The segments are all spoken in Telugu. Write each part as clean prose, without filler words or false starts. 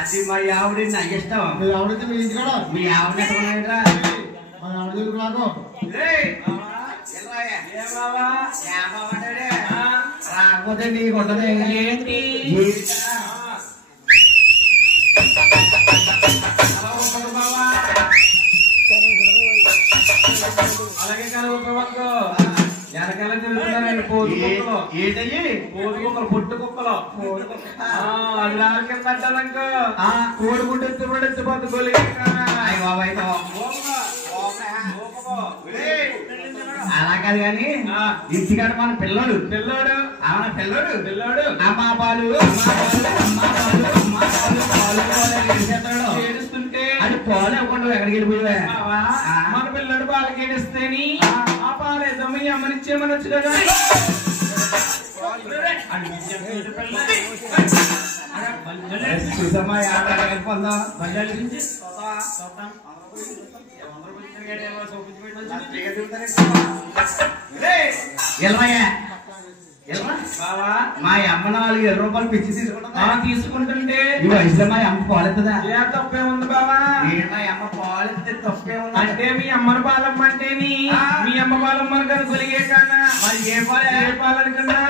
అది మా ఆవిడ నాకు ఇష్టం. మీ ఆవిడైతే మీ ఇంటి కూడా మీ ఆవిడ ఎక్కడున్నాయిరా? మా ఆవిడ తెలుగు నాకు రాకపోతే నీకు ఉండదు ఏంటి? అలాగే కనుక వెనకాల తిరుగుతున్నారండి పోతు కుక్కలు. ఏంటయ్యి? పోతు కుక్కలు, పొట్టు కుక్కలు. అది రాకెళ్ళంటారనుకో కోడి గుడ్డ ఎత్తిపోద్దు గొలి. అలా కాదు గాని ఇంటికాడ మన పిల్లడు అవునా పిల్లడు అమ్మా పాలు ఏడుస్తుంటే అది పాలు ఇవ్వకుండా ఎక్కడికి వెళ్ళిపోయా? మన పిల్లడు పాలకి ఏడిస్తేని ఆ పాలు ఏదో మీ అమ్మనిచ్చేమని వచ్చు కదా. చూసమ్మా వెళ్ళిపోందా మా అమ్మ 4 రూపాయలు పిచ్చి తీసుకుంటుంటే ఈ వయసులో మా అమ్మ పాలెత్తదా? తప్పే ఉంది బావా. అమ్మ పాలెత్తే తప్పే ఉంది అంటే మీ అమ్మను పాలమ్మంటే మీ అమ్మ పాలమ్మని కనుక కొలిగే కన్నా మరి ఏ పాలనుకన్నా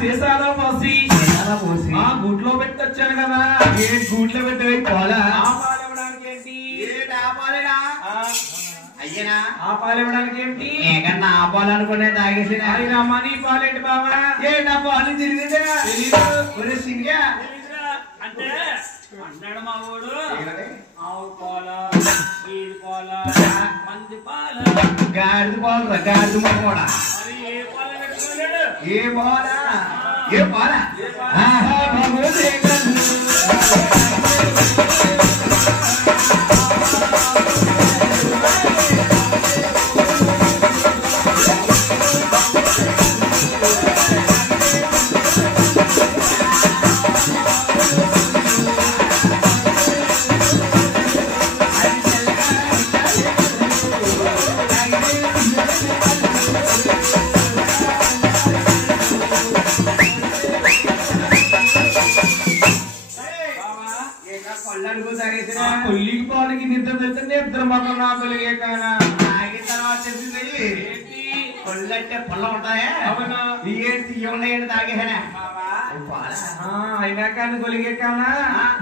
సీసాలో పోసి గూట్లో పెట్టొచ్చాను కదా. ఏ గూట్లో పెట్టే పాలా? పాలు ఇవ్వడానికి ఏంటి? అయ్యనా ఆ పాలు ఇవ్వడానికి ఏంటి? ఏకన్నా ఆ పాలు అనుకునే తాగేసి మనీ పాలు ఏంటి బాబా? ఏ నా పాలు తిరిగితే అంటే అన్నాడు మా ఊడు ఆవు పాల ఈది పాల మంది పాల గాడిద పాలు గాడిద కూడా మరి ఏ పాల పెట్టుకున్నాడు? ఏ పాల కొల్లికి పాలకి నిద్ర తెచ్చండి ఇద్దరు మొత్తం నా కొలిగే కానా తాగిన తర్వాత తెలిసింది కొళ్ళంటే పొల్ల ఉంటాయా? అవును. తీయకుండా తాగేనా అయినా కానీ కొలిగే కానా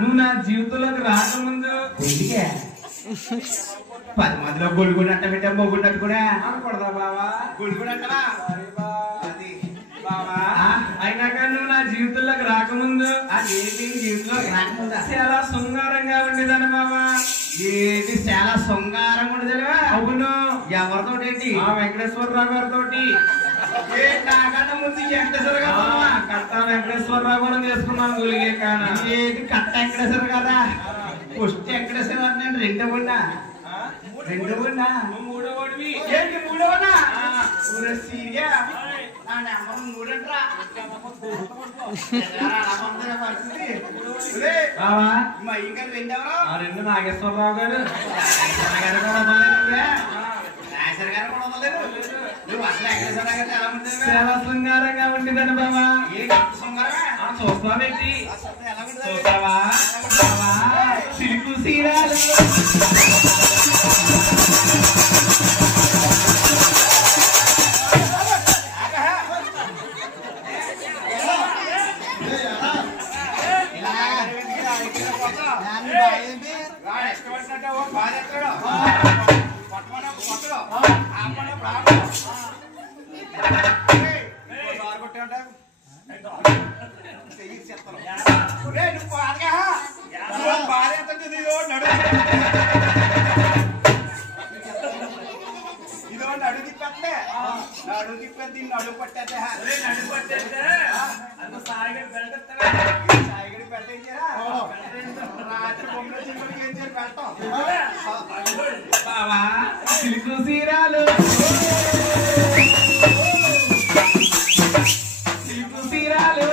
నువ్వు నా జీవితంలోకి రాకముందు 10 మందిలో గొడుగుడు అట్ట పెట్టా మొగ్గున్నట్టు కూడా అనకూడదా బావా? గొడుగుడు అంటవా బావా? అయినా కానీ నువ్వు నా జీవితంలోకి రాకముందు అదేంటి జీవితంలోకి రాకముందు చాలా శృంగారంగా ఉండేదని బావా. ఏది చాలా శృంగారంగా ఉండేది? అవును. ఎవరితో ఏంటి? వెంకటేశ్వరరావు గారితో. నాకన్నా ముందు వెంకటేశ్వర గారు కట్ట వెంకటేశ్వరరావు కూడా చేసుకున్నాను గులిగే కానా. ఏది కట్ట వెంకటేశ్వర గారా? ఫస్ట్ వెంకటేశ్వర గారు నేను రెండో మూడో ఏంటి మూడోనా? సీరియా మూడంట్రా రెండు నాగేశ్వరరావు గారు చాలా శృంగారంగా ఉండేదని బాబా. చూస్తావేంటి? చూస్తావా సిల్కు సీరాలు సిల్కు సీరాలు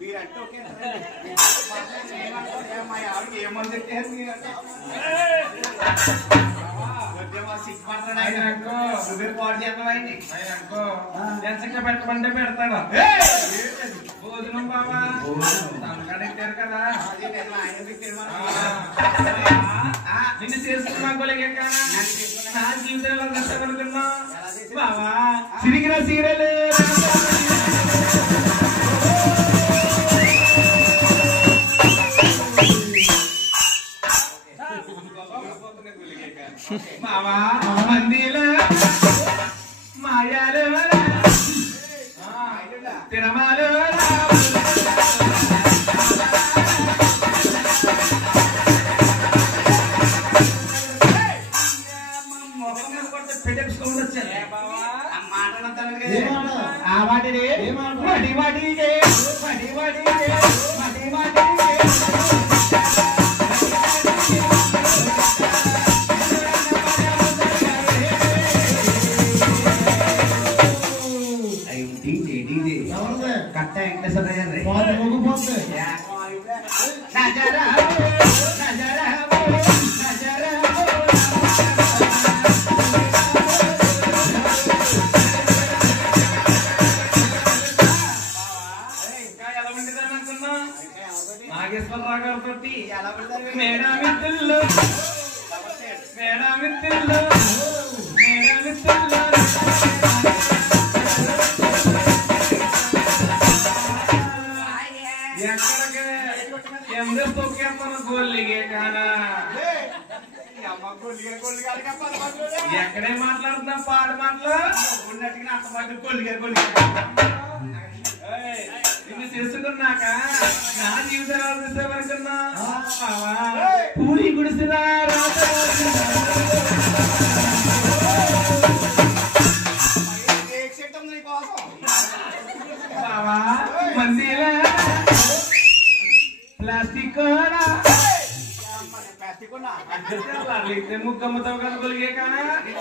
మీరంటే ఓకే మా ఆవిడకి ఏమని ఆయన అనుకో నువ్వే పాడు చేద్దామని ఆయన అనుకో ఎంచక్క పెట్టమంటే పెడతాడు భోజనం బాబా తనకాడెట్టారు కదా నిన్ను చేసుకున్నాకోలేక నా జీవితంలో కష్టపడుతున్నా బాబా సిరిగిన సీరియల్ బాబా మందిలో మాయాలు తిరమాలు ఆ వాటిని వాటి వాటికే వాటి వాటికే వాటి వాటికే కట్ట వెంకటేశ్వర నాగేశ్వరరావు గారితో మేడామిత్రులు మేడామిత్రులు మేడామిత్రులు ఎక్కడికి ఎందుకు తొక్కేస్తాను గోల్లిగే కానా ఎక్కడే మాట్లాడుతున్నాం పాడు మాటలు ఉన్నట్టుగా అంత పాటు కొల్లిగా నిన్ను చేసుకున్నాక నా జీవితం వరకున్నా పూరి గుడిసినా బావా మందిలా ప్లాస్టిక్ ముక్కమ్మతో కనుగొలిగే కానీ